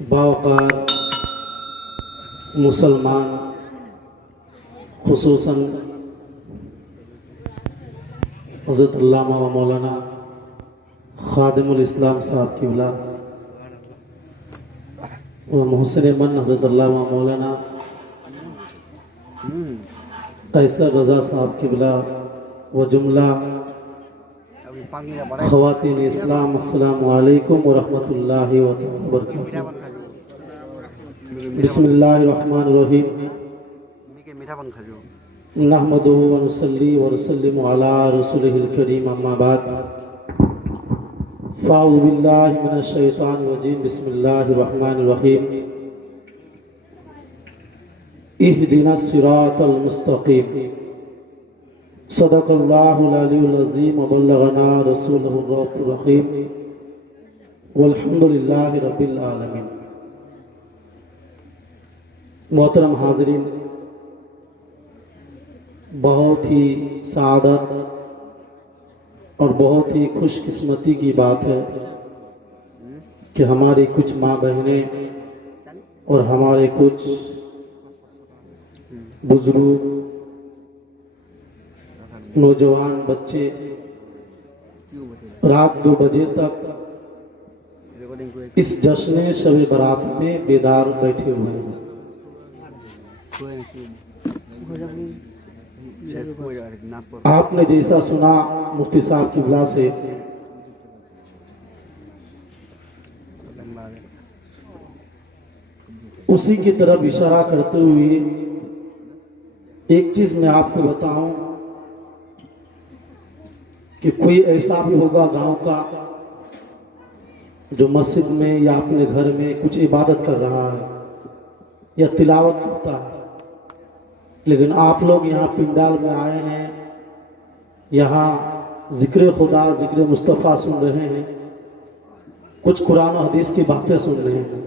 बावकार मुसलमान खुसूसन हज़रत अल्लामा व मौलाना खादिमुल इस्लाम साहब क़िबला व मोहसिन मन हज़रत अल्लामा मौलाना कैसर रज़ा साहब क़िबला व जुमला ख़वातीन इस्लाम अस्सलामु अलैकुम व रहमतुल्लाहि व बरकातुहू। बिस्मिल्लाहिर्रहमानिर्रहीम। नहमदुहु व नुसल्ली व नुसल्लिमु अला रसूलिहिल करीम अम्मा बाद। फ़अऊज़ु बिल्लाहि मिनश शैतानिर रजीम। बिस्मिल्लाहिर्रहमानिर्रहीम। इहदिनस सिरातल मुस्तक़ीम। सदक़ल्लाहुल अलीयुल अज़ीम व बल्लगना रसूलुहुर रऊफ़ुर रहीम। वल्हम्दुलिल्लाहि रब्बिल आलमीन। मोहतरम हाज़रीन, बहुत ही सआदत और बहुत ही खुशकिस्मती की बात है कि हमारी कुछ माँ बहनें और हमारे कुछ बुजुर्ग नौजवान बच्चे रात 2 बजे तक इस जश्न शब बारात में बेदार बैठे हुए हैं। आपने जैसा सुना मुफ्ती साहब क़िबला से, उसी की तरफ इशारा करते हुए एक चीज मैं आपको बताऊं कि कोई ऐसा भी होगा गांव का जो मस्जिद में या अपने घर में कुछ इबादत कर रहा है या तिलावत करता है, लेकिन आप लोग यहाँ पिंडाल में आए हैं, यहाँ जिक्र खुदा जिक्र मुस्तफ़ा सुन रहे हैं, कुछ कुरान और हदीस की बातें सुन रहे हैं,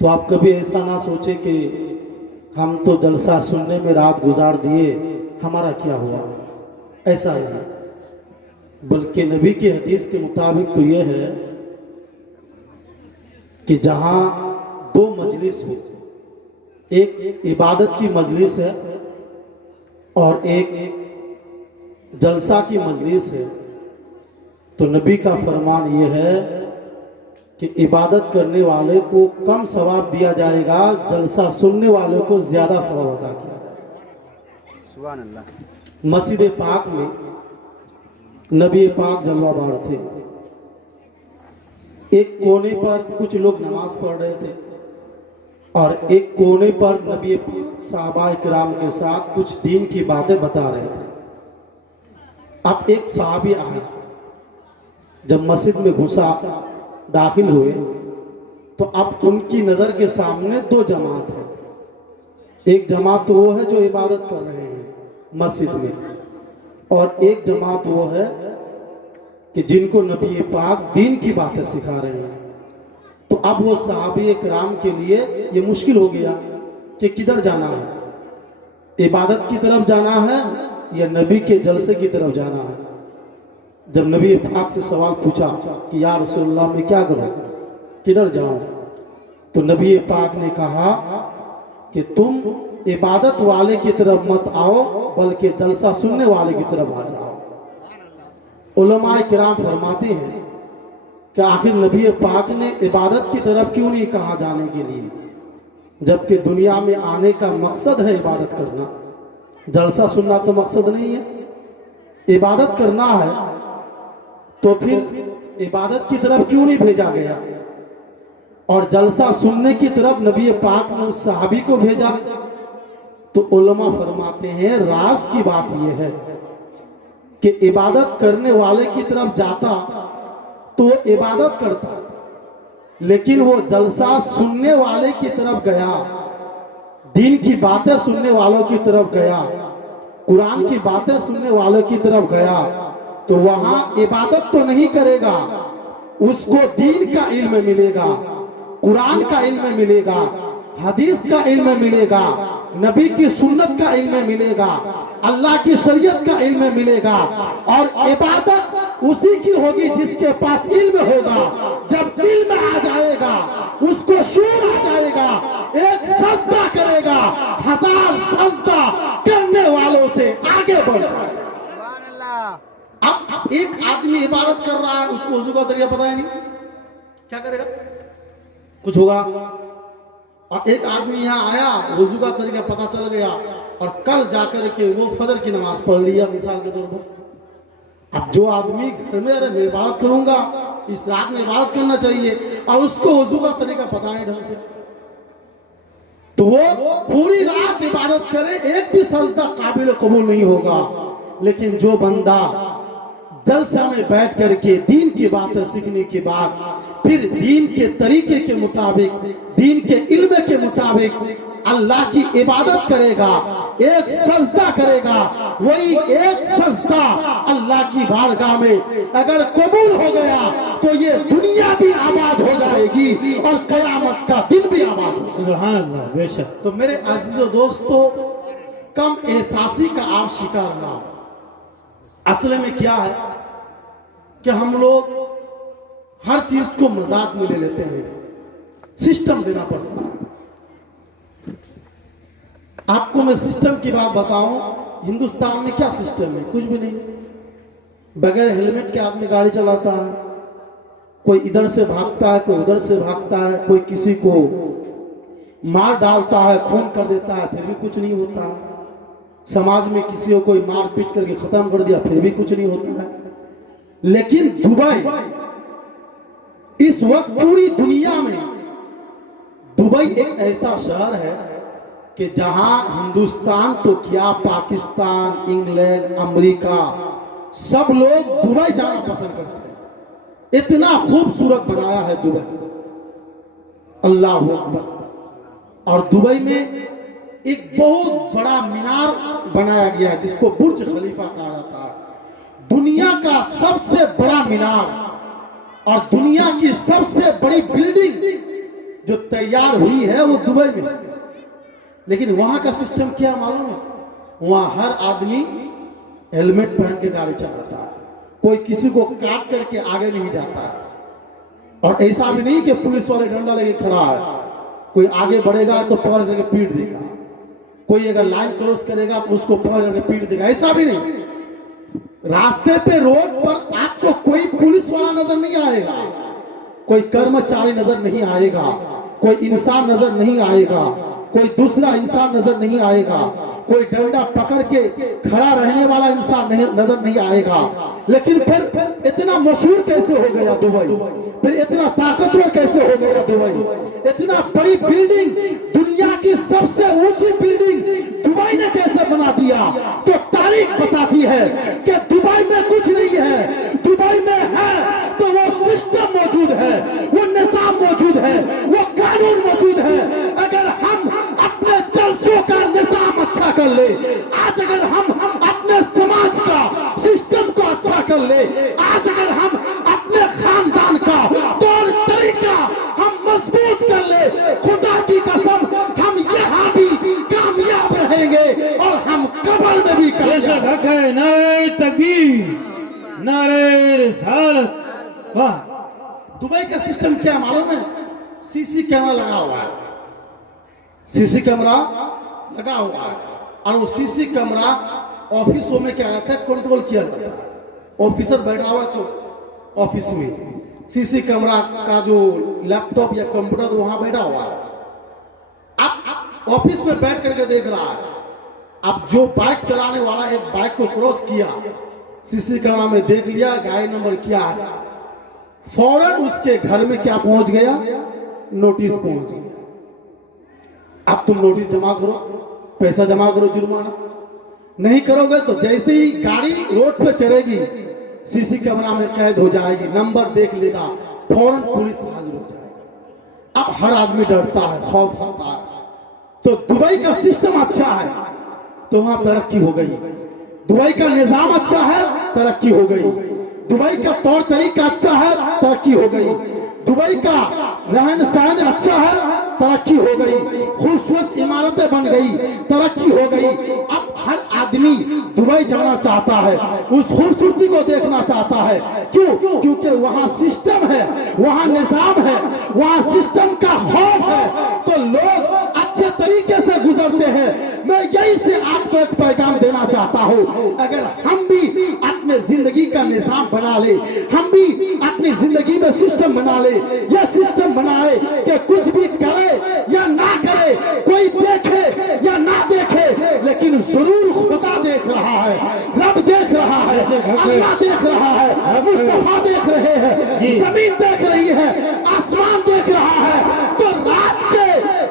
तो आप कभी ऐसा ना सोचे कि हम तो जलसा सुनने में रात गुजार दिए, हमारा क्या हुआ। ऐसा नहीं, बल्कि नबी की हदीस के मुताबिक तो यह है कि जहाँ 2 मजलिस हो, एक इबादत की मजलिस है और एक जलसा की मजलिस है, तो नबी का फरमान ये है कि इबादत करने वाले को कम सवाब दिया जाएगा, जलसा सुनने वाले को ज्यादा सवाब अदा किया जाएगा। सुभान अल्लाह। मस्जिद पाक में नबी पाक जलवा बार थे। एक कोने पर कुछ लोग नमाज पढ़ रहे थे और एक कोने पर नबी सहाबा किराम के साथ कुछ दीन की बातें बता रहे थे। अब एक सहाबी आए, जब मस्जिद में घुसा, दाखिल हुए, तो अब उनकी नजर के सामने 2 जमात है। एक जमात तो वो है जो इबादत कर रहे हैं मस्जिद में, और एक जमात वो है कि जिनको नबी पाक दीन की बातें सिखा रहे हैं। तो अब वो सहाबी किराम के लिए ये मुश्किल हो गया कि किधर जाना है, इबादत की तरफ जाना है या नबी के जलसे की तरफ जाना है। जब नबी पाक से सवाल पूछा कि या रसूलल्लाह मैं क्या करूं, किधर जाऊं, तो नबी पाक ने कहा कि तुम इबादत वाले की तरफ मत आओ, बल्कि जलसा सुनने वाले की तरफ आ जाओ। उलमाए किराम फरमाते हैं कि आखिर नबी पाक ने इबादत की तरफ क्यों नहीं कहा जाने के लिए, जबकि दुनिया में आने का मकसद है इबादत करना। जलसा सुनना तो मकसद नहीं है, इबादत करना है, तो फिर इबादत की तरफ क्यों नहीं भेजा गया और जलसा सुनने की तरफ नबी पाक ने उस सहाबी को भेजा। तो उलमा फरमाते हैं राज की बात यह है कि इबादत करने वाले की तरफ जाता तो वो इबादत करता, लेकिन वो जलसा सुनने वाले की तरफ गया, दीन की बातें सुनने वालों की तरफ गया, कुरान की बातें सुनने वालों की तरफ गया, तो वहां इबादत तो नहीं करेगा, उसको दीन का इल्म मिलेगा, कुरान का इल्म मिलेगा, हदीस का इल्म मिलेगा, नबी की सुन्नत का इल्म मिलेगा, अल्लाह की शरीयत का इल्म मिलेगा। और इबादत उसी की होगी जिसके पास इल्म होगा। जब दिल में आ जाएगा उसको शूर आ जाएगा, एक सजदा करेगा, 1000 सजदा करने वालों से आगे बढ़ जाएगा। अब एक आदमी इबादत कर रहा है, उसको वजू का तरीका पता है नहीं, क्या करेगा? कुछ होगा। और एक आदमी यहाँ आया, वजू का तरीका पता चल गया और कल जाकर के वो फजर की नमाज पढ़ लिया मिसाल के तौर पर। अब जो आदमी घर में अरे मैं इबादत करूंगा, इस रात में इबादत करना चाहिए, और उसको वजू का तरीका पता नहीं ढंग से, तो वो पूरी रात इबादत करे, एक भी सजदा काबिल कबूल नहीं होगा। लेकिन जो बंदा जलसा में बैठ करके दीन की बातें सीखने के बाद फिर दीन के तरीके के मुताबिक, दीन के इल्म के मुताबिक अल्लाह की इबादत करेगा, एक सजदा करेगा, वही एक सजदा अल्लाह की बारगाह में अगर कबूल हो गया तो ये दुनिया भी आबाद हो जाएगी और कयामत का दिन भी आबाद हो जाएगा। सुभान अल्लाह, बेशक। तो मेरे अजीजों दोस्तों, कम एहसासी का आप शिकार ना हो। असल में क्या है कि हम लोग हर चीज को मजाक में ले लेते हैं, सिस्टम देना पड़ता है। आपको मैं सिस्टम की बात बताऊं, हिंदुस्तान में क्या सिस्टम है? कुछ भी नहीं। बगैर हेलमेट के आदमी गाड़ी चलाता है, कोई इधर से भागता है, कोई उधर से भागता है, कोई किसी को मार डालता है, खून कर देता है, फिर भी कुछ नहीं होता। समाज में किसी को कोई मार पीट करके खत्म कर दिया, फिर भी कुछ नहीं होता है। लेकिन दुबई इस वक्त पूरी दुनिया में, दुबई एक ऐसा शहर है कि जहां हिंदुस्तान तो क्या, पाकिस्तान, इंग्लैंड, अमेरिका, सब लोग दुबई जाना पसंद करते हैं। इतना खूबसूरत बनाया है दुबई, अल्लाह अकबर। और दुबई में एक बहुत बड़ा मीनार बनाया गया है जिसको बुर्ज खलीफा कहा जाता है। दुनिया का सबसे बड़ा मीनार और दुनिया की सबसे बड़ी बिल्डिंग जो तैयार हुई है वो दुबई में। लेकिन वहां का सिस्टम क्या मालूम है? वहां हर आदमी हेलमेट पहन के गाड़ी चलाता है, कोई किसी को काट करके आगे नहीं जाता है। और ऐसा भी नहीं कि पुलिस वाले डंडा लेके खड़ा है, कोई आगे बढ़ेगा तो पकड़ करके पीट देगा, कोई अगर लाइन क्रॉस करेगा तो उसको पकड़ करके पीट देगा, ऐसा भी नहीं। रास्ते पे रोड पर आपको कोई पुलिस वाला नजर नहीं आएगा, कोई कर्मचारी नजर नहीं आएगा, कोई इंसान नजर नहीं आएगा, कोई दूसरा इंसान नजर नहीं आएगा, कोई डंडा पकड़ के खड़ा रहने वाला इंसान नजर नहीं आएगा। लेकिन फिर इतना मशहूर कैसे हो गया दुबई? फिर इतना ताकतवर कैसे हो गया दुबई? इतना बड़ी बिल्डिंग, दुनिया की सबसे ऊंची बिल्डिंग दुबई ने कैसे बना दिया? तो तारीख बताती है कि दुबई में कुछ नहीं है, दुबई में है तो वो सिस्टम मौजूद है, वो निजाम मौजूद है, वो कानून मौजूद है। अगर हम अपने जलसों का निजाम अच्छा कर ले, आज अगर हम अपने समाज का सिस्टम को अच्छा कर ले, आज अगर हम अपने खानदान का तौर तरीका हम मजबूत कर ले, खुदा की कसम हम यहाँ भी कामयाब रहेंगे और हम कब्र में भी कामयाब। नारे तकबीर, नारे रिसालत। वाह! दुबई का सिस्टम क्या मालूम है? सीसी कैमरा लगा हुआ है, सीसी कैमरा लगा हुआ है। और वो सीसी कैमरा ऑफिसों में क्या रहता है, कंट्रोल किया जाता है। ऑफिसर बैठा हुआ है तो ऑफिस में सीसी कैमरा का जो लैपटॉप या कंप्यूटर वहां बैठा हुआ है, अब ऑफिस में बैठ करके देख रहा है। अब जो बाइक चलाने वाला एक बाइक को क्रॉस किया, सीसी कैमरा में देख लिया गाड़ी नंबर क्या है, फौरन उसके घर में क्या पहुंच गया, नोटिस पहुंच गया। अब तुम नोटिस जमा करो, पैसा जमा करो, जुर्माना नहीं करोगे तो जैसे ही गाड़ी रोड पे चढ़ेगी सीसी कैमरा में कैद हो जाएगी, नंबर देख लेगा, फौरन पुलिस हाजिर हो जाएगी। अब हर आदमी डरता है, खौफ खाता है। तो दुबई का सिस्टम अच्छा है तो वहां तरक्की हो गई, दुबई का निजाम अच्छा है, तरक्की हो गई, दुबई का तौर तरीका अच्छा है, तरक्की हो गई, दुबई का रहन सहन अच्छा है, तरक्की हो गई, खूबसूरत इमारतें बन गई, तरक्की हो गई। अब हर आदमी दुबई जाना चाहता है, उस खूबसूरती को देखना चाहता है। क्यों? क्योंकि वहाँ सिस्टम है, वहाँ निजाम है, वहाँ सिस्टम का खौफ है, तो लोग अच्छे तरीके से गुजरते हैं। मैं यही से आपको एक पैगाम देना चाहता हूँ, अगर हम भी अपने जिंदगी का निजाम बना ले, हम भी अपनी जिंदगी में सिस्टम बना ले, यह सिस्टम बनाए कि कुछ भी करे या ना करे, कोई देखे या ना देखे, लेकिन जरूर खुदा देख रहा है, रब देख रहा है, अल्लाह देख रहा है, मुस्तफा देख रहे हैं, जमीन देख रही है, आसमान देख रहा है। तो रात के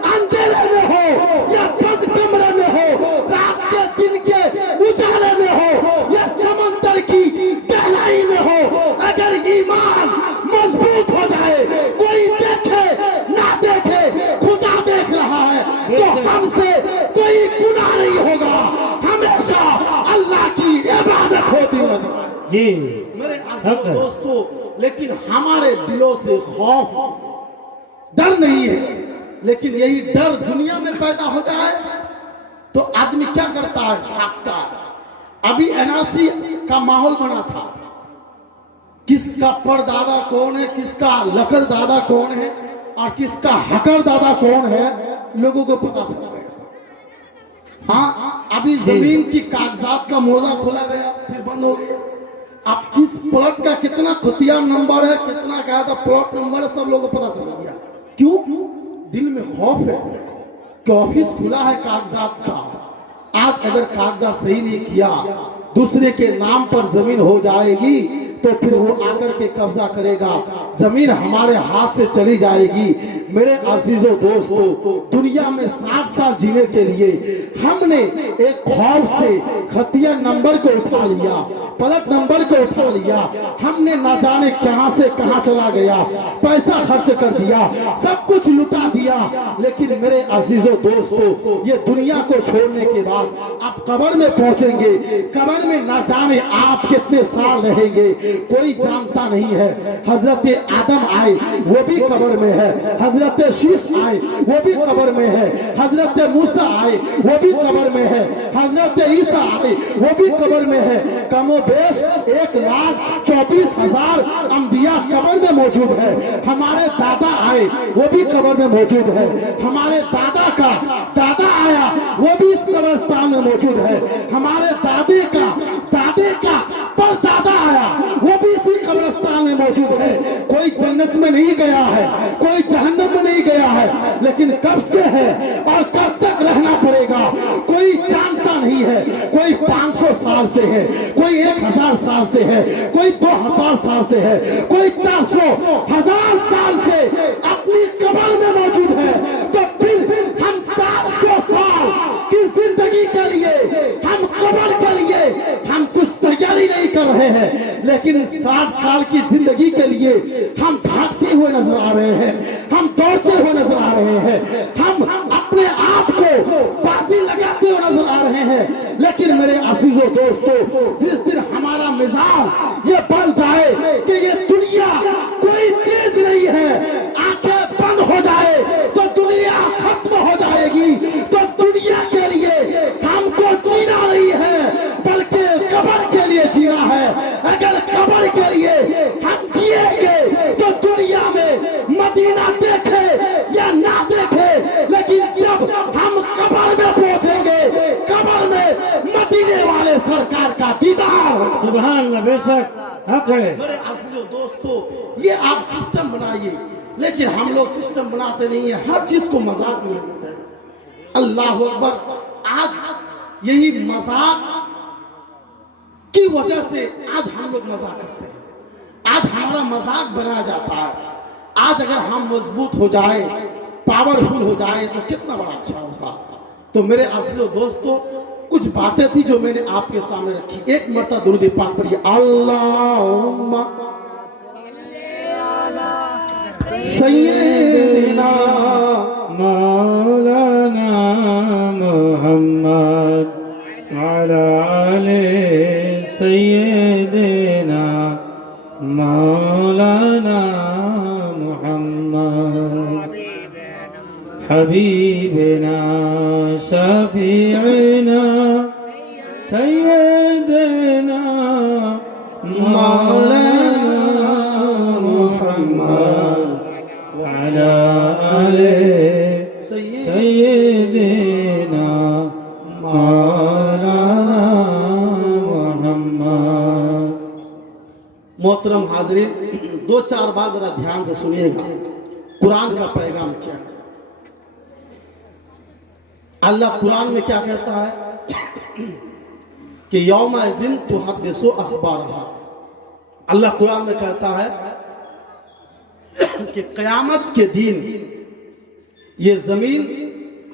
अंधेरे में हो या बंद कमरे में हो, रात के दिन के उजाले में हो या समंदर की गहराई में हो, अगर ईमान मजबूत हो जाए, कोई देखे ना देखे, खुदा देख रहा है, तो हमसे कोई गुनाह नहीं होगा, हमेशा अल्लाह की इबादत होती है। जी मेरे आज़िज़ दोस्तों, लेकिन हमारे दिलों से खौफ, डर नहीं है, लेकिन यही डर दुनिया में पैदा हो जाए तो आदमी क्या करता है? भागता है। अभी एनआरसी का माहौल बना था, किसका परदादा कौन है, किसका लकर दादा कौन है और किसका हकर दादा कौन है, लोगों को पता चल गया। हाँ, अभी जमीन की कागजात का मोजा खोला गया, फिर बंद हो गया। अब किस प्लॉट का कितना खुतिया नंबर है, कितना क्या था प्लॉट नंबर है, सब लोगों को पता चल गया। क्यों? दिल में खौफ है कि ऑफिस खुला है कागजात का, आज अगर कागजात सही नहीं किया, दूसरे के नाम पर जमीन हो जाएगी, तो फिर वो आकर के कब्जा करेगा, जमीन हमारे हाथ से चली जाएगी। मेरे अजीजों दोस्तों, दुनिया में 7 साल जीने के लिए हमने एक खौफ से खतिया नंबर को उठा लिया, पलट नंबर को उठा लिया, हमने ना जाने कहां से कहां चला गया, पैसा खर्च कर दिया, सब कुछ लुटा दिया। लेकिन मेरे अजीजों दोस्तों, ये दुनिया को छोड़ने के बाद आप कब्र में पहुंचेंगे, कब्र में ना जाने आप कितने साल रहेंगे, कोई जानता नहीं है। हजरत आदम आए, वो भी कब्र में है, हजरत शीश आए, वो भी कब्र में है, हजरत मूसा आए, वो भी कब्र में है, हजरत ईसा आए, वो भी कब्र में है। कमोबेश 1,24,000 अंबिया कब्र में मौजूद है। हमारे दादा आए, वो भी कब्र में मौजूद है। हमारे दादा का दादा आया, वो भी इस कब्रिस्तान में मौजूद है। हमारे दादे का परदादा आया, वो भी इसी कब्रिस्तान में मौजूद है। कोई जन्नत में नहीं गया है, कोई जहन्नम में नहीं गया है, लेकिन कब से है और कब तक रहना पड़ेगा कोई जानता नहीं है। कोई 500 साल से है, कोई 1000 साल से है, कोई 2000 साल से है, कोई 400,000 साल से अपनी कब्र में मौजूद है। तो फिर हम 400 साल की जिंदगी के लिए, हम कब्र के लिए हम कुछ तैयारी नहीं कर रहे हैं, लेकिन 60 साल की जिंदगी के लिए हम भागते हुए नजर आ रहे हैं, हम दौड़ते हुए नजर आ रहे हैं, हम अपने आप को बाजी लगाते हुए नजर आ रहे हैं। लेकिन मेरे अजीजों दोस्तों, जिस दिन हमारा मिजाज ये बन जाए कि ये दुनिया कोई चीज नहीं है, आंखें बंद हो जाए तो दुनिया खत्म हो जाएगी, तो दुनिया के लिए हमको जीना नहीं है, बल्कि कब्र के लिए जीना है। अगर कब्र के लिए हम जिएंगे तो दुनिया में मदीना देखे या ना देखे, लेकिन जब हम कब्र में पहुंचेंगे, कब्र में मदीने वाले सरकार का दीदार। सुभान अल्लाह, बेशक हक है। मेरे अजीजों दोस्तों, ये आप सिस्टम बनाइए, लेकिन हम लोग सिस्टम बनाते नहीं है, हर चीज को मजाक में लेते हैं। अल्लाह अकबर। आज यही मजाक की वजह से आज हम लोग मजाक करते हैं, आज हमारा मजाक बनाया जाता है। आज अगर हम मजबूत हो जाए, पावरफुल हो जाए, तो कितना बड़ा अच्छा होगा। तो मेरे अजीजों दोस्तों, कुछ बातें थी जो मैंने आपके सामने रखी। एक मरतबा दुरूद पाक पढ़िए, अल्लाहुम्मा सय्यिदना मौलाना मुहम्मद अला आले सय्यिदना मौलाना मुहम्मद हबीबना शफीअना आले सय्यिदना मौलाना मुहम्मद। मोहतरम हाज़रीन, दो चार बात जरा ध्यान से सुनिएगा, कुरान का पैगाम क्या है। अल्लाह कुरान में क्या कहता है कि यौम-ए-ज़िन तुहद्दिसु अख़बारहा। अल्लाह कुरान में कहता है कि क़यामत के दिन ये जमीन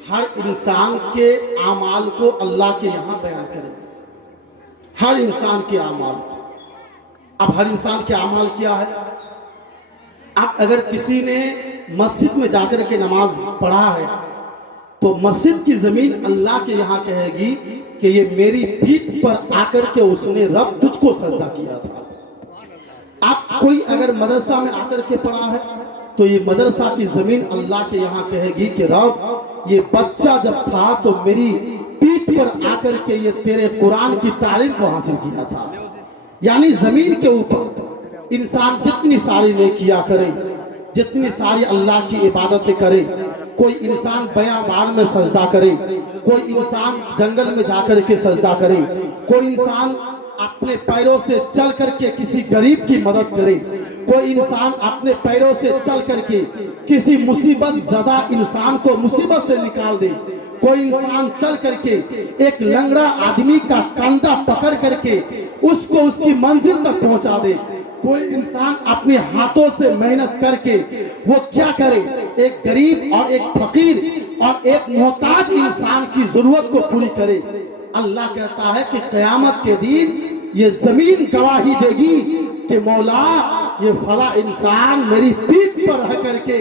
हर इंसान के आमाल को अल्लाह के यहाँ बयान करेगी, हर इंसान के आमाल। अब हर इंसान के आमाल क्या है? अब अगर किसी ने मस्जिद में जाकर के नमाज पढ़ा है तो मस्जिद की जमीन अल्लाह के यहाँ कहेगी कि ये मेरी पीठ पर आकर के उसने रब तुझको सजदा किया था। अब कोई अगर मदरसा में आकर के पढ़ा है तो ये मदरसा की जमीन अल्लाह के यहाँ कहेगी कि रब ये बच्चा जब था तो मेरी पीठ पर आकर के ये तेरे कुरान की तालीम को हासिल किया था। यानी जमीन के ऊपर इंसान जितनी सारी नेकियां करे, जितनी सारी अल्लाह की इबादतें करे, कोई इंसान बयाबान में सजदा करे, कोई इंसान जंगल में जाकर के सजदा करे, कोई इंसान अपने पैरों से चल करके किसी गरीब की मदद करे, कोई इंसान अपने पैरों से चल करके किसी मुसीबत ज़दा इंसान को मुसीबत से निकाल दे, कोई इंसान चल करके एक लंगड़ा आदमी का कंधा पकड़ करके उसको उसकी मंजिल तक पहुंचा दे, कोई इंसान अपने हाथों से मेहनत करके वो क्या करे, एक गरीब और एक फकीर और एक मोहताज इंसान की जरूरत को पूरी करे। अल्लाह कहता है कि क़यामत के दिन ये जमीन गवाही देगी कि मौला ये फला इंसान मेरी पीठ पर रह करके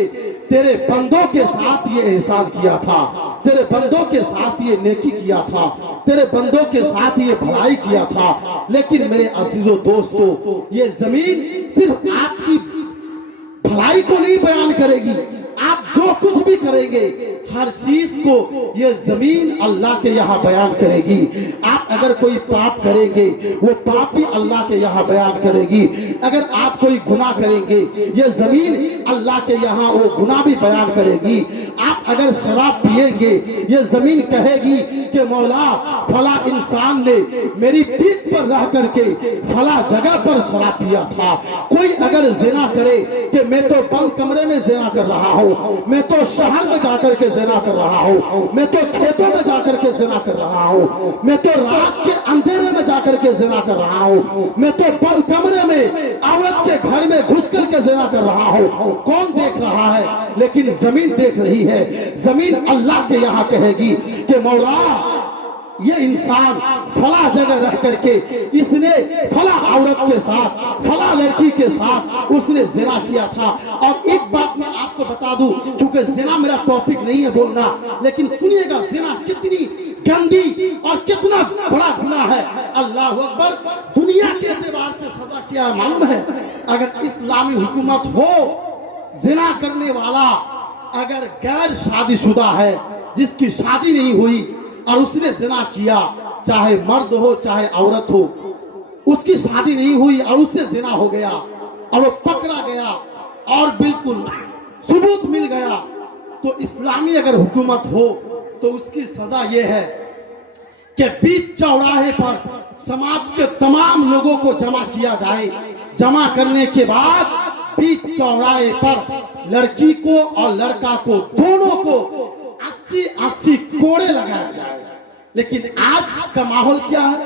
तेरे बंदों के साथ ये एहसान किया था, तेरे बंदों के साथ ये नेकी किया था, तेरे बंदों के साथ ये भलाई किया था। लेकिन मेरे अजीजों दोस्तों, ये जमीन सिर्फ आपकी भलाई को नहीं बयान करेगी, आप जो कुछ भी करेंगे हर चीज को ये जमीन अल्लाह के यहाँ बयान करेगी। आप अगर कोई पाप करेंगे वो पाप भी अल्लाह के यहाँ बयान करेगी, अगर आप कोई गुनाह करेंगे ये जमीन अल्लाह के यहाँ वो गुनाह भी बयान करेगी। आप अगर शराब पिएंगे ये जमीन कहेगी कि मौला फला इंसान ने मेरी पीठ पर रह करके फला जगह पर शराब पिया था। कोई अगर जिना करे कि मैं तो बंद कमरे में जिना कर रहा हूँ, मैं तो शहर में जाकर के जिना कर रहा हूँ, मैं तो खेतों में जाकर के जिना कर रहा हूँ, मैं तो रात के अंधेरे में जाकर के जिना कर रहा हूँ, मैं तो बंद कमरे में औरत के घर में घुस करके जिना कर रहा हूँ। कौन देख रहा है? लेकिन जमीन देख रही है। जमीन अल्लाह के यहाँ कहेगी कि मौला ये इंसान फला जगह रह करके इसने फला औरत के साथ, फला लड़की के साथ उसने जिना किया था। और एक बात मैं आपको बता दूं, क्योंकि जिना मेरा टॉपिक नहीं है बोलना, लेकिन सुनिएगा जिना कितनी गंदी और कितना बड़ा गुनाह है। अल्लाह अकबर। दुनिया के एतबार से सजा क्या मालूम है? अगर इस्लामी हुकूमत हो, जिना करने वाला अगर गैर शादीशुदा है, जिसकी शादी नहीं हुई और उसने जिना किया, चाहे मर्द हो चाहे औरत हो, उसकी शादी नहीं हुई और उससे जिना हो गया और वो पकड़ा गया और बिल्कुल सबूत मिल गया, तो इस्लामी अगर हुकूमत हो तो उसकी सजा ये है कि बीच चौराहे पर समाज के तमाम लोगों को जमा किया जाए। जमा करने के बाद बीच चौराहे पर लड़की को और लड़का को दोनों को 80-80 कोड़े लगाया जाए। लेकिन आज का माहौल क्या है?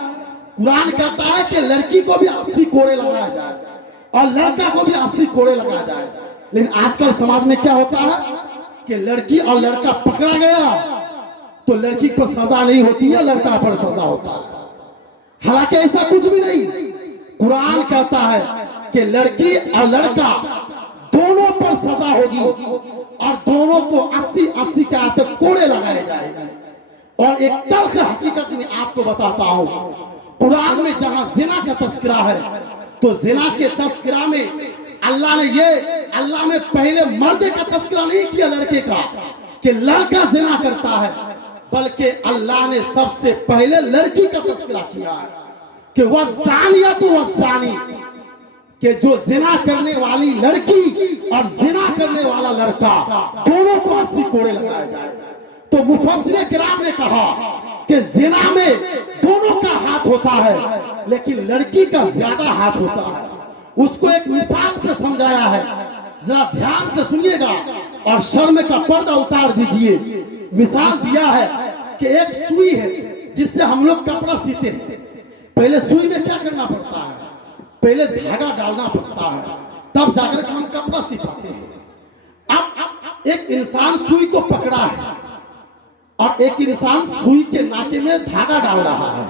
कुरान कहता है कि लड़की को भी 80 कोड़े लगाया जाए और लड़का को भी 80 कोड़े लगाया जाए। लेकिन आजकल समाज में क्या होता है कि लड़की और लड़का पकड़ा गया तो लड़की पर सजा नहीं होती है, लड़का पर सजा होता है। हालांकि ऐसा कुछ भी नहीं। कुरान कहता है कि लड़की और लड़का दोनों पर सजा होगी और दोनों को 80-80 के हाथ कोड़े लगाए जाएंगे। और एक तल्ख हकीकत में आपको बताता हूं, कुरान में जहां जिना का तस्करा है तो जिना के तस्करा में अल्लाह ने पहले मर्द का तस्करा नहीं किया लड़के का कि लड़का जिना करता है, बल्कि अल्लाह ने सबसे पहले लड़की का तस्करा किया है कि वज़ानियतु वज़ानी, कि जो जिना करने वाली लड़की और जिना करने वाला लड़का दोनों को 80 कोड़े लगाए जाए। तो मुफस्सिर किराम ने कहा कि जिना में दोनों का हाथ होता है, लेकिन लड़की का ज्यादा हाथ होता है। उसको एक मिसाल से समझाया है, जरा ध्यान से सुनिएगा और शर्म का पर्दा उतार दीजिए। मिसाल दिया है कि एक सुई है जिससे हम लोग कपड़ा सीते हैं। पहले सुई में क्या करना पड़ता है? पहले धागा डालना पड़ता है, तब जाकर के हम कपड़ा सी पाते हैं। अब एक इंसान सुई को पकड़ा है और एक इंसान सुई के नाके में धागा डाल रहा है।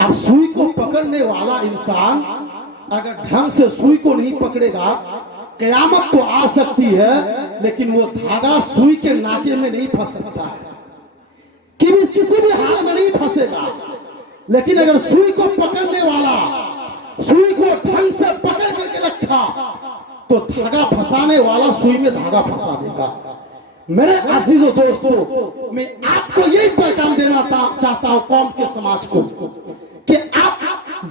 अब सुई को पकड़ने वाला इंसान अगर ढंग से सुई को नहीं पकड़ेगा, कयामत तो आ सकती है, लेकिन वो धागा सुई के नाके में नहीं फंस सकता है, किसी भी हाल में नहीं फंसेगा। लेकिन अगर सुई को पकड़ने वाला सुई को ढंग से पकड़ करके रखा तो धागा फंसाने वाला सुई में धागा फंसा देगा। मेरे अजीजों दोस्तों, मैं आपको यही पैगाम देना चाहता हूं कौम के समाज को कि आप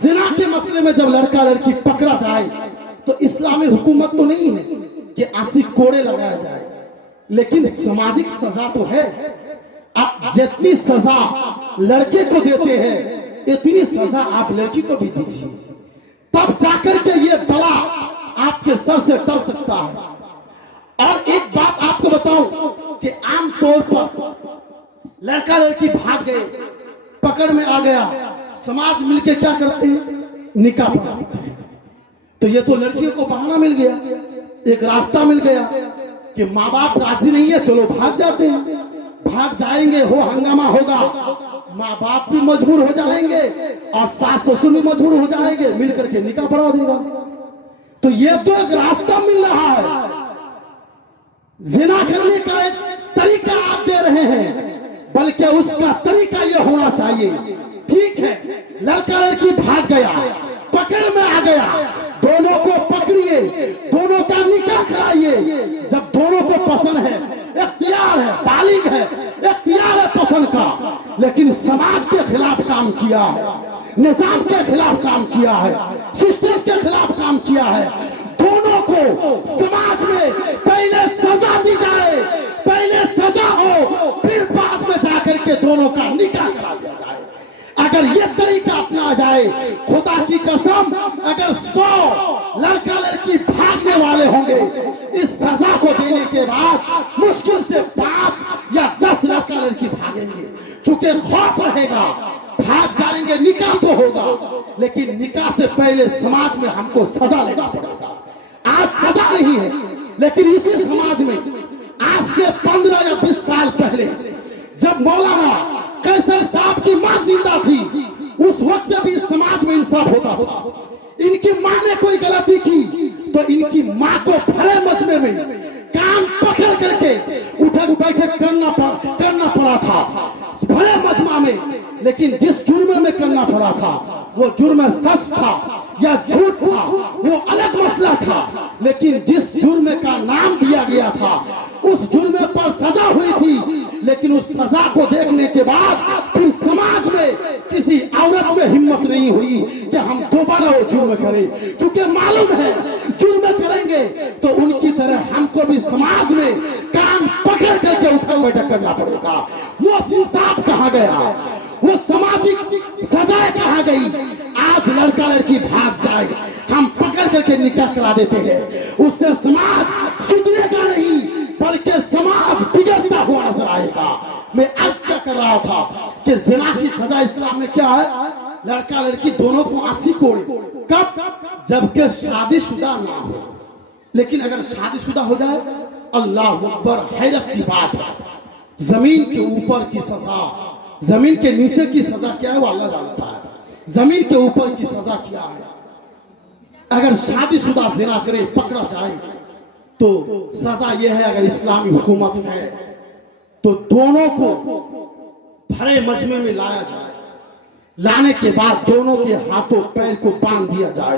जिना के मसले में जब लड़का लड़की पकड़ा जाए तो इस्लामी हुकूमत तो नहीं है कि 80 कोड़े लगाया जाए, लेकिन सामाजिक सजा तो है। आप जितनी सजा लड़के को देते हैं इतनी सजा आप लड़की को भी दीजिए, तब जाकर के ये बला आपके सर से टल सकता है। और एक बात आपको बताऊं कि आम तौर पर लड़का लड़की भाग गए, पकड़ में आ गया, समाज मिलके क्या करते हैं? निकाह पढ़ाते हैं। तो ये तो लड़कियों को बहाना मिल गया, एक रास्ता मिल गया कि माँ बाप राजी नहीं है, चलो भाग जाते हैं। भाग जाएंगे, हो हंगामा होगा, माँ बाप भी मजबूर हो जाएंगे और सास ससुर भी मजबूर हो जाएंगे, मिल करके निकाह पढ़ा देगा। तो ये तो एक रास्ता मिल रहा है, जिना करने का एक तरीका आप दे रहे हैं, बल्कि उसका तरीका यह होना चाहिए। ठीक है, लड़का लड़की भाग गया, पकड़ में आ गया, दोनों को पकड़िए, दोनों का निकाह कराइए। जब दोनों को पसंद है, इख्तियार है, बालिग है, इख्तियार है पसंद का, लेकिन समाज के खिलाफ काम किया है, निजाम के खिलाफ काम किया है, सिस्टम के खिलाफ काम किया है, दोनों को समाज में पहले सजा दी जाए, पहले सजा हो, फिर बाद में जाकर के दोनों का निकाह करा दिया जाए। अगर ये तरीका अपना जाए, खुदा की कसम, अगर 100 लड़का लड़की भागने वाले होंगे, इस सजा को देने के बाद मुश्किल से 5 या 10 लड़का लड़की भागेंगे। चूंकि खौफ रहेगा, भाग जाएंगे, निकाह तो होगा, लेकिन निकाह से पहले समाज में हमको सजा लेना पड़ेगा। आज सजा नहीं है, लेकिन इसी समाज में आज से 15 या 20 साल पहले जब मौलाना कैसर साहब की मां जिंदा थी, उस वक्त जब इस समाज में इंसाफ होता था। इनकी मां ने कोई गलती की तो इनकी मां को भरे मजमे में कान पकड़ करके उठक बैठक करना पड़ा था, भरे मजमा में। लेकिन जिस जुर्म में करना पड़ा था वो जुर्म सच था या झूठ था, वो अलग मसला था। लेकिन जिस जुर्म का नाम दिया गया था उस जुर्म पर सजा हुई थी, लेकिन उस सजा को देखने के बाद फिर समाज में किसी औरत में हिम्मत नहीं हुई कि हम दोबारा वो जुर्म करें, क्योंकि मालूम है जुर्म करेंगे तो उनकी तरह हमको भी समाज में कान पकड़ करके उठक बैठक करना पड़ेगा। वो इंसाफ कहाँ गया, वो सामाजिक सजाएं कहाँ गई? आज लड़का लड़की भाग जाए, हम पकड़ करके निकाह करा देते हैं, उससे समाज सुधरेगा नहीं बल्कि समाज बिगड़ता हुआ नजर आएगा। मैं अर्ज क्या कर रहा था कि जिना की सजा इस्लाम में क्या है? लड़का लड़की दोनों को 80 कोड़े। कब? जबकि शादीशुदा ना हो। लेकिन अगर शादीशुदा हो जाए, अल्लाह अकबर, हैरत की बात है, जमीन के ऊपर की सजा, जमीन के नीचे की सजा क्या है वो अल्लाह जानता है। जमीन के ऊपर की सजा क्या है? अगर शादीशुदा जिना करे, पकड़ा जाए तो सजा यह है, अगर इस्लामी हुकूमत है तो दोनों को भरे मजमे में लाया जाए, लाने के बाद दोनों के हाथों पैर को बांध दिया जाए।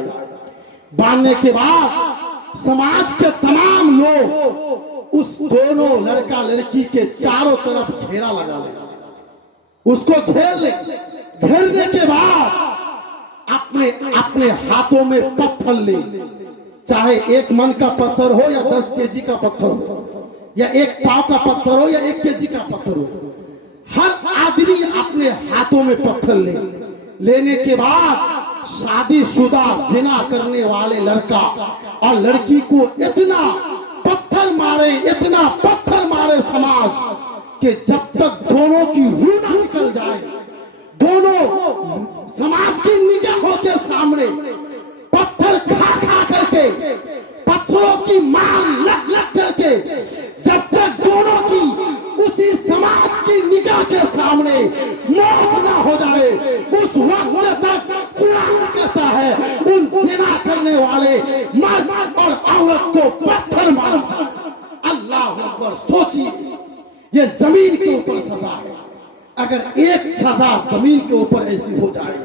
बांधने के बाद समाज के तमाम लोग उस दोनों लड़का लड़की के चारों तरफ घेरा लगा ले, उसको घेर ले। घेरने के बाद आपने अपने हाथों में पत्थर ले, चाहे 1 मन का पत्थर हो या 10 केजी का पत्थर हो या 1 पाव का पत्थर हो या 1 केजी का पत्थर हो, हर आदमी अपने हाथों में पत्थर लेने के बाद शादीशुदा जिना करने वाले लड़का और लड़की को इतना पत्थर मारे समाज कि जब तक दोनों की रूह ना निकल जाए, दोनों समाज की निगाहों के सामने पत्थर खा करके, पत्थरों की मार लग करके, जब तक दोनों की उसी समाज की निगाह के सामने मौत ना हो जाए, उस वक्त तक कुरान कहता है उन जिना करने वाले मर्द और औरत को पत्थर मारो। अल्लाह अकबर। सोचिए, ये जमीन के ऊपर सजा है। अगर एक सजा जमीन के ऊपर ऐसी हो जाए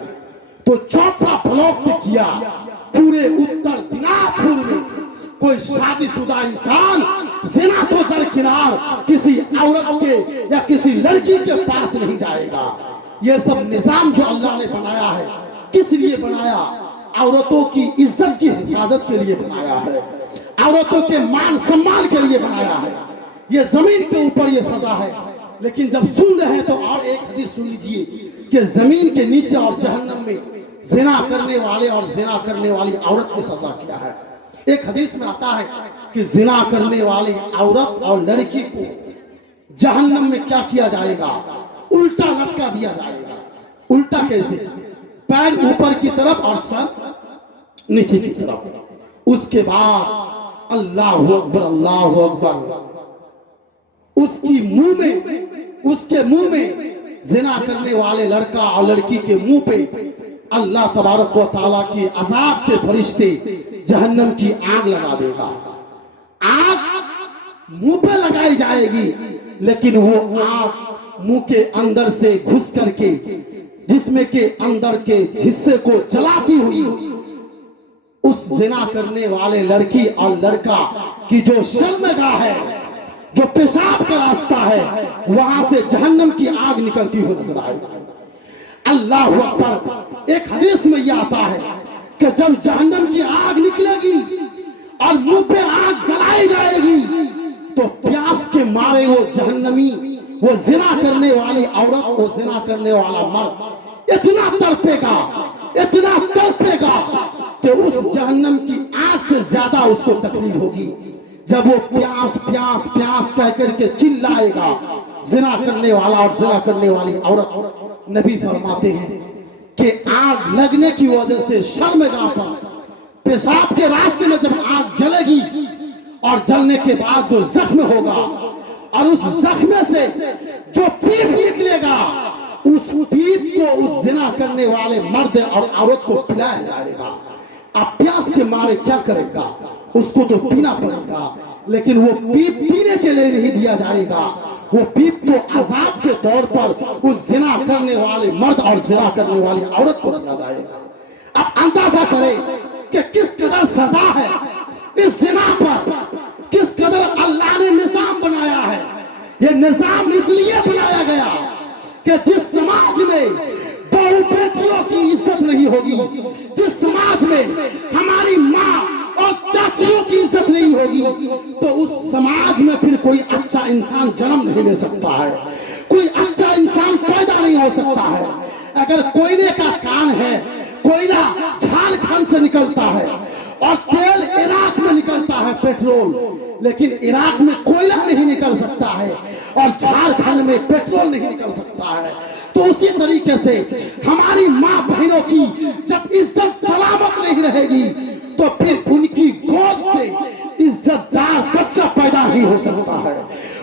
तो चौथा ब्लॉक ने किया पूरे उत्तर दिनाजपुर में कोई शादीशुदा इंसान जिना तो दरकिनार किसी औरत के या किसी लड़की के पास नहीं जाएगा। ये सब निजाम जो अल्लाह ने बनाया है, किस लिए बनाया? औरतों की इज्जत की हिफाजत के लिए बनाया है, औरतों के मान सम्मान के लिए बनाया है। ये जमीन के ऊपर ये सजा है। लेकिन जब सुन रहे हैं तो और एक हदीस सुन लीजिए कि जमीन के नीचे और जहन्नम में जिना करने वाले और जिना करने वाली औरत की सजा क्या है। एक हदीस में आता है कि जिना करने वाली औरत और लड़की को जहन्नम में क्या किया जाएगा? उल्टा लटका दिया जाएगा। उल्टा कैसे? पैर ऊपर की तरफ और सर नीचे की तरफ। उसके बाद अल्लाह अकबर, उसके मुंह में जिना करने वाले लड़का और लड़की के मुंह पे अल्लाह तबारक व तआला की अजाब के फरिश्ते जहन्नम की आग लगा देगा। आग मुंह पे लगाई जाएगी, लेकिन वो आग मुंह के अंदर से घुस करके जिस्म के अंदर के हिस्से को जलाती हुई उस जिना करने वाले लड़की और लड़का की जो शर्मगाह है, जो पेशाब का रास्ता है, वहां से जहन्नम की आग निकलती हुई नजर आएगी। अल्लाह अकबर। एक हदीस में यह आता है कि जब जहन्नम की आग निकलेगी और मुंह पे आग जलाई जाएगी तो प्यास के मारे वो जहन्नमी, वो जिना करने वाली औरत, वो जिना करने वाला मर्द इतना तड़पेगा कि उस जहन्नम की आग से ज्यादा उसको तकलीफ होगी जब वो प्यास प्यास प्यास कह करके चिल्लाएगा जिना करने वाला और जिना करने वाली औरत। नबी फरमाते हैं कि आग लगने की वजह से शर्मगाह पर पेशाब के रास्ते में जब आग जलेगी और जलने के बाद जो जख्म होगा और उस जख्म से जो पीप निकलेगा, उस पीप को उस जिना करने वाले मर्द और औरत को पिलाया जाएगा। अब प्यास के मारे क्या करेगा? उसको तो पीना पड़ेगा, लेकिन वो पीप पीने के लिए नहीं दिया जाएगा। वो पीप तो अजाब के तौर पर उस जिना करने वाले मर्द और जिना करने वाली औरत को दिया जाएगा। अब अंदाजा करें कि किस कदर सजा है इस जिना पर, किस कदर अल्लाह ने निजाम बनाया है। ये निजाम इसलिए बनाया गया कि जिस समाज में बहू बेटियों की इज्जत नहीं होगी, जिस समाज में हमारी माँ और चाचियों की इज्जत नहीं होगी, तो उस समाज में फिर कोई अच्छा इंसान जन्म नहीं ले सकता है, कोई अच्छा इंसान पैदा नहीं हो सकता है। अगर कोयले का कान है, कोयला झारखंड से निकलता है और तेल इराक में निकलता है, पेट्रोल, लेकिन इराक में कोयला नहीं निकल सकता है और झारखंड में पेट्रोल नहीं निकल सकता है। तो उसी तरीके से हमारी माँ बहनों की जब इज्जत सलामत नहीं रहेगी तो फिर उनकी गोद से इज्जतदार बच्चा पैदा नहीं हो सकता है,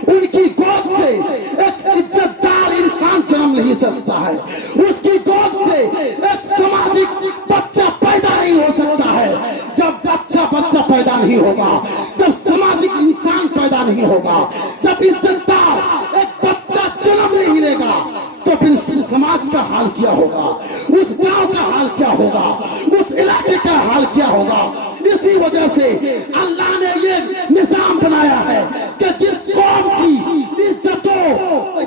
उनकी गोद से एक इज्जतदार इंसान जन्म नहीं सकता है, उसकी गोद से एक सामाजिक बच्चा पैदा नहीं हो सकता है। जब बच्चा पैदा नहीं होगा, जब सामाजिक इंसान पैदा नहीं होगा, जब इज्जतदार एक बच्चा जन्म नहीं लेगा, तो फिर समाज का हाल क्या होगा, उस गांव का हाल क्या होगा, उस इलाके का हाल क्या होगा। इसी वजह से अल्लाह ने ये निजाम बनाया है कि जिस कौम की इज्जतों,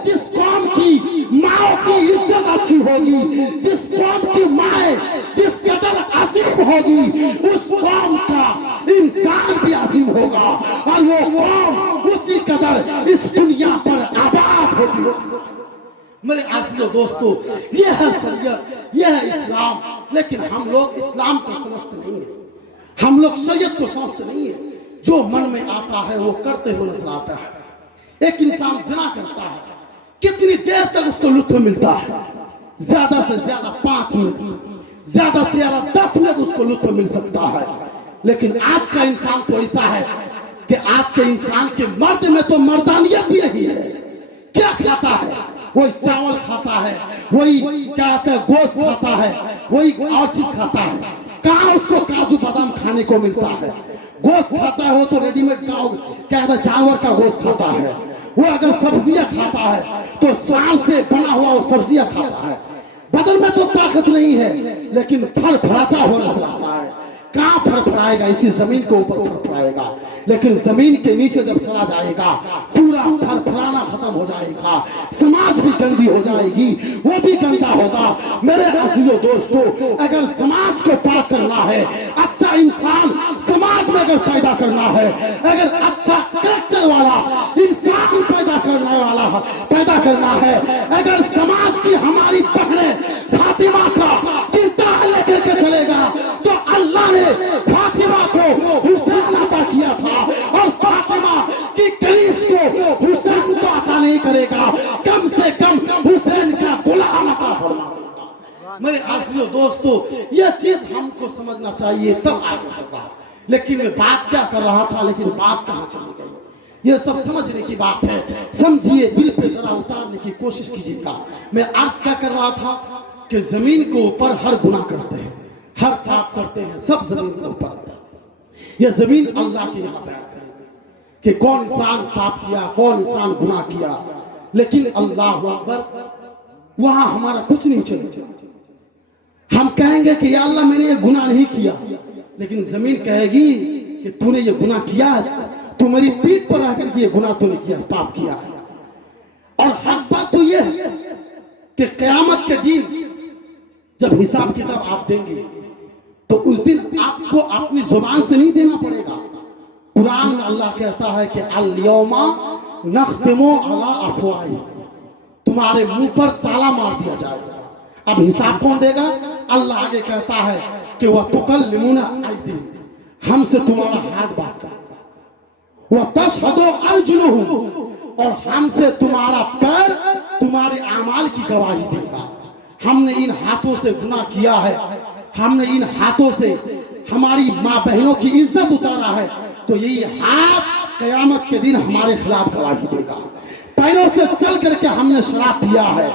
जिस कौम की माओ की इज्जत अच्छी होगी, जिस कौम की माए जिस कदर होगी उस कौम का इंसान भी अजीम होगा और वो कौम उसी कदर इस दुनिया पर आबाद होगी। मेरे आज़ीज़ों दोस्तों, ये है शरीयत, ये है इस्लाम। लेकिन हम लोग इस्लाम को समझते नहीं है, हम लोग शरीयत को समझते नहीं है। जो मन में आता है वो करते हुए नजर आता है। एक इंसान ज़िना करता है, कितनी देर तक उसको लुत्फ मिलता है? ज्यादा से ज्यादा 5 मिनट, ज्यादा से ज्यादा 10 मिनट उसको लुत्फ मिल सकता है। लेकिन आज का इंसान तो ऐसा है कि आज के इंसान के मर्द में तो मर्दानियत भी नहीं है। क्या खाता है? वही चावल खाता है, वही क्या कहते हैं गोश्त खाता है, वही और चीज खाता है। कहाँ उसको काजू बादाम खाने को मिलता है? गोश्त खाता है वो तो रेडीमेड क्या कहते हैं जानवर का गोश्त खाता है। वो अगर सब्जियां खाता है तो साल से बना हुआ वो सब्जियां खाता है। बदन में तो ताकत नहीं है लेकिन फड़फड़ाता हुआ नजर आता है। कहाँ फड़फड़ाएगा? इसी जमीन के ऊपर फड़फड़ाएगा। लेकिन जमीन के नीचे जब चला जाएगा पूरा फड़फड़ाना खत्म हो जाएगा, समाज भी गंदी हो जाएगी, वो भी गंदा होगा। मेरे अजीजों दोस्तों, अगर समाज को पाक करना है, अच्छा इंसान समाज में अगर पैदा करना है, अगर अच्छा कैरेक्टर वाला इंसान पैदा करना है, अगर समाज की हमारी बहनें फातिमा का किरदार लेकर के चलेगा तो अल्लाह ने फातिमा को हुसैन अता किया था और फातिमा की कलीस को हुसैन को अता नहीं करेगा, कम से कम हुसैन का गुलाम अता फरमाएगा। मेरे आज़ीज़ों दोस्तों, यह चीज हमको समझना चाहिए तब आगे होगा। लेकिन मैं बात क्या कर रहा था, लेकिन बात कहाँ चली गई? यह सब समझने की बात है, समझिए, दिल पे जरा उतारने की कोशिश कीजिएगा। मैं अर्ज क्या कर रहा था कि जमीन के ऊपर हर गुनाह करते हैं, हर पाप करते हैं, सब जमीन के ऊपर। यह जमीन अल्लाह के यहाँ बैठ है कि कौन इंसान पाप किया, कौन इंसान गुनाह किया। लेकिन अल्लाह अकबर, वहां हमारा कुछ नहीं चलेगा। हम कहेंगे कि या अल्लाह मैंने ये गुनाह नहीं किया, लेकिन जमीन कहेगी कि तूने ये गुनाह किया है, तू मेरी पीठ पर आकर के ये गुनाह तूने किया, पाप किया है। और हक बात तो ये है कि क़यामत के दिन जब हिसाब किताब आप देंगे तो उस दिन आपको अपनी जुबान से नहीं देना पड़ेगा। कुरान में अल्लाह कहता है कि अल-यौमा नख्तिमु अला अफ़वाही, तुम्हारे मुंह पर ताला मार दिया जाएगा। अब हिसाब कौन देगा? अल्लाह आगे कहता है कि वह तुकल्लिमुना अयदीहुम, हमसे तुम्हारा हाथ बात करेगा, वह तशहदु अर्जुलुहुम, और हमसे तुम्हारा पैर तुम्हारे अमाल की गवाही देगा। हमने इन हाथों से गुनाह किया है, हमने इन हाथों से हमारी माँ बहनों की इज्जत उतारा है, तो यही हाथ क़यामत के दिन हमारे खिलाफ गवाही देगा। पैरों से चल करके हमने शराब पिया है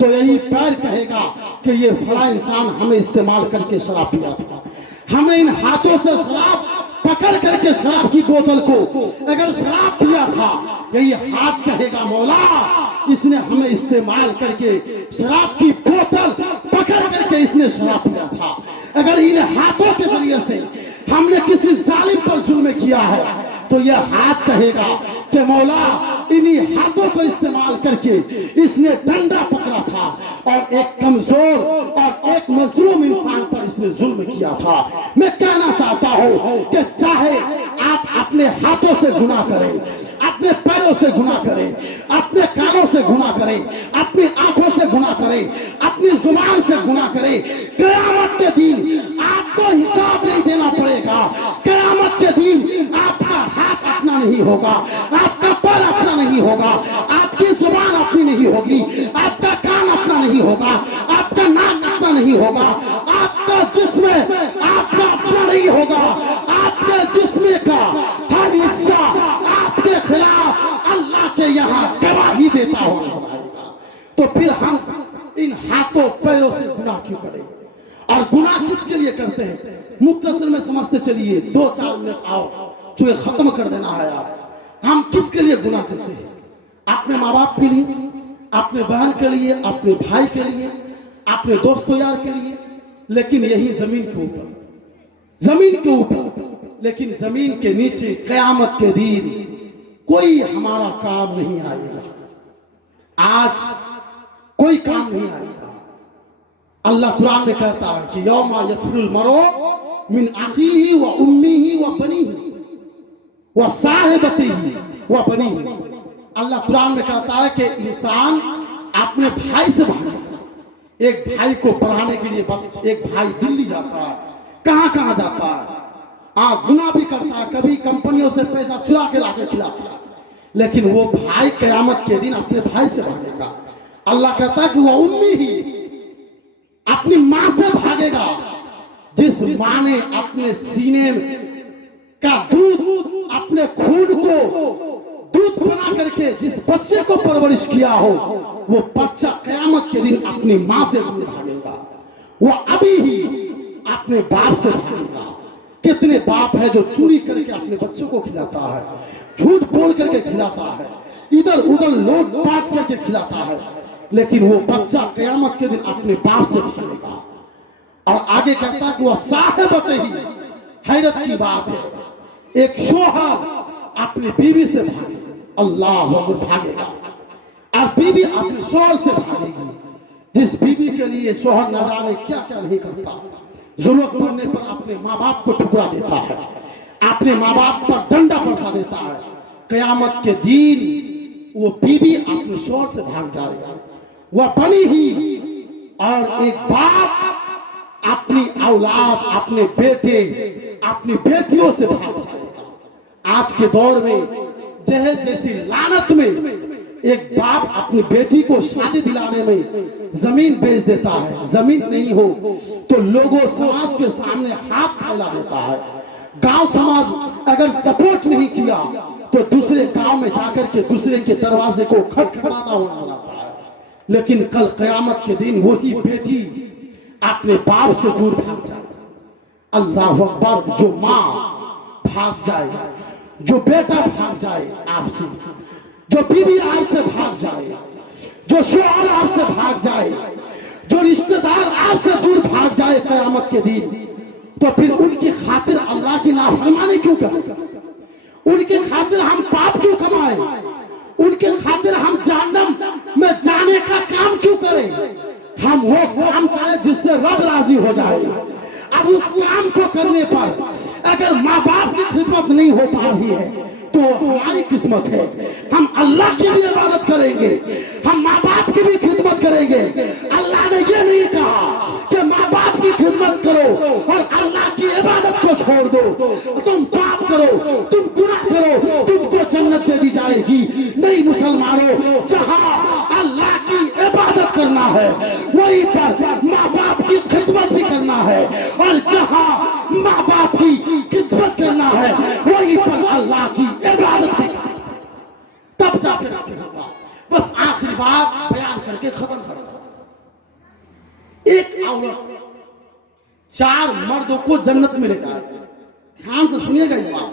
तो यही पैर कहेगा कि ये फला इंसान हमें इस्तेमाल करके शराब पिया था। हमें इन हाथों से शराब पकड़ करके शराब की बोतल को अगर शराब पिया था, यही हाथ कहेगा मौला इसने हमें इस्तेमाल करके शराब की बोतल पकड़ करके इसने शराब पिया था। अगर इन हाथों के जरिए से हमने किसी जालिम पर जुल्म किया है तो यह हाथ कहेगा कि मौला इन्हीं हाथों को इस्तेमाल करके इसने डंडा पकड़ा था और एक कमजोर और एक मजलूम इंसान पर इसने जुल्म किया था। मैं कहना चाहता हूं कि चाहे आप अपने हाथों से गुनाह करें, अपने पैरों से गुनाह करें, अपने कानों से गुनाह करें, अपनी आंखों से गुनाह करें, अपनी जुबान से गुनाह करें, क़यामत के दिन आपको हिसाब नहीं देना पड़ेगा। क़यामत के दिन आपका हाथ अपना नहीं होगा, आपका पैर अपना नहीं होगा, आपकी जुबान अपनी नहीं होगी, आपका कान अपना नहीं होगा, आपका नाक अपना नहीं होगा, आपका जिस्म आपका अपना नहीं होगा। आपके जिस्म का हर हिस्सा आपके खिलाफ अल्लाह के यहाँ गवाही देता हुआ आएगा। तो फिर हम इन हाथों पैरों से गुनाह क्यों करें? और गुनाह किसके लिए करते हैं? मुख्तसर में समझते चलिए, 2-4 मिनट आओ, जो खत्म कर देना है। आप हम किसके लिए गुनाह करते हैं? अपने माँ बाप के लिए, अपने बहन के लिए, अपने भाई के लिए, अपने दोस्तों यार के लिए। लेकिन यही जमीन के ऊपर, जमीन के ऊपर, लेकिन जमीन के नीचे क़यामत के दिन कोई हमारा काम नहीं आएगा। आज कोई काम नहीं आएगा। अल्लाह कुरान में कहता है कि यौमा यफ़िरुल मरउ मिन अखीही व उम्मीही व बनीही व साहिबतीही व बनीही। अल्लाह कुरान में कहता है कि इंसान अपने भाई से भागेगा। एक भाई को पढ़ाने के लिए एक भाई दिल्ली जाता है, कहां कहां जाता है, गुनाह भी करता है, कभी कंपनियों से पैसा चुरा के लाके खिलाता है, लेकिन वो भाई कयामत के दिन अपने भाई से भागेगा। अल्लाह कहता है कि वो उम्मी ही अपनी मां से भागेगा। जिस मां ने अपने सीने का दूध, अपने खून को दूध बना करके जिस बच्चे को परवरिश किया हो, वो बच्चा कयामत के दिन अपनी मां से दूर भागेगा। वो अभी ही अपने बाप से भागेगा। कितने बाप है जो चोरी करके अपने बच्चों को खिलाता है, झूठ बोल करके खिलाता है, इधर उधर लोट पाट करके खिलाता है, लेकिन वो बच्चा कयामत के दिन अपने बाप से भागेगा। और आगे कहता है कि वह साहिबत ही, हैरत की बात है, एक शोहर अपनी बीवी से भागे, अल्लाह अकबर, भागेगा, और बीवी अपने शोहर से भागेगी। जिस बीवी के लिए शोहर न जाने क्या क्या नहीं करता, जरूरत पड़ने पर अपने माँ बाप को ठुकरा देता है, अपने माँ बाप पर डंडा बरसा देता है, कयामत के दिन वो बीवी अपने शोहर से भाग जाएगा। वह बनी ही, और एक बाप अपनी औलाद, अपने बेटे, अपनी बेटियों से भाग जाएगा। आज के दौर में जहेज जैसी लानत में एक बाप अपनी बेटी को शादी दिलाने में जमीन बेच देता है, जमीन नहीं हो तो लोगों समाज के सामने हाथ फैला देता है। गांव समाज अगर सपोर्ट नहीं किया तो दूसरे गांव में जाकर के दूसरे के दरवाजे को खटखटाता हुआ नजर आता है। लेकिन कल कयामत के दिन वही बेटी अपने बाप से दूर भाग जाए। अल्लाह अकबर। जो माँ भाग जाए, जो बेटा भाग जाए आपसे, जो बीवी आपसे भाग जाए, जो शोहर आपसे भाग जाए, जो रिश्तेदार आपसे दूर भाग जाए कयामत के दिन, तो फिर उनकी खातिर अल्लाह की नाफरमानी क्यों करें? उनकी खातिर हम पाप क्यों कमाएं? उनके खातिर हम जहन्नम में जाने का काम क्यों करें? हम वो काम करें जिससे रब राजी हो जाए। अब उस काम को करने पर अगर माँ बाप की खिदमत नहीं हो पा रही है तो हमारी किस्मत है। हम अल्लाह की भी इबादत करेंगे, हम माँ बाप की भी खिदमत करेंगे। अल्लाह ने ये नहीं कहा कि माँ बाप की खिदमत करो और अल्लाह की इबादत को छोड़ दो। तुम पाप करो, तुम गुनाह करो, तुमको जन्नत दे दी जाएगी। नहीं मुसलमानों, जहाँ अल्लाह की इबादत करना है वहीं पर माँ बाप की खिदमत भी करना है, और जहाँ माँ बाप की खिदमत करना है वहीं पर अल्लाह की इबादत भी करना, तब जाकर होगा। बस आखिरी बात बयान करके खत्म करता। एक औरत 4 मर्दों को जन्नत में ले जाएगी। ध्यान से सुनिएगा इस बात।